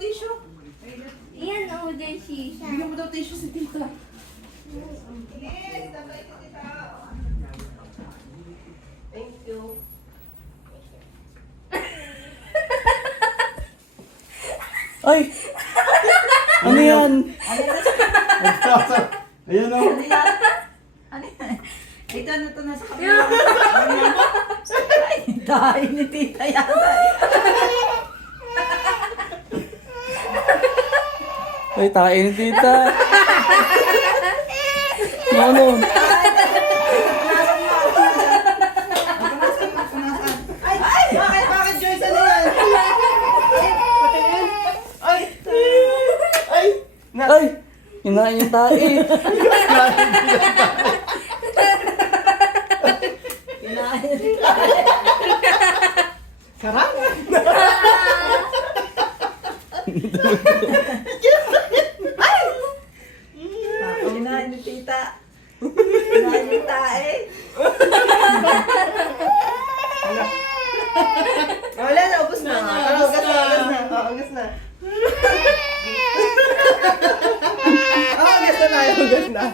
tissue. Yan, oh, dyan shisha. Bigyan mo daw tissue si tita. Thank you. Ay! Ano yan? Ayan o. Ano yan? Ito, ano to nasa kapila? Ay, dahil ni tita yata. Ay, tain ni tita. Ano? Bakit Joyce? Ano yan? Patingin. Ay! Ay! Ay! Kinain yung tae. Sarap! Kinain ni tita. Kinain yung tae. Wala na, ubos na. Ugas na. Ugas na. Ugas na.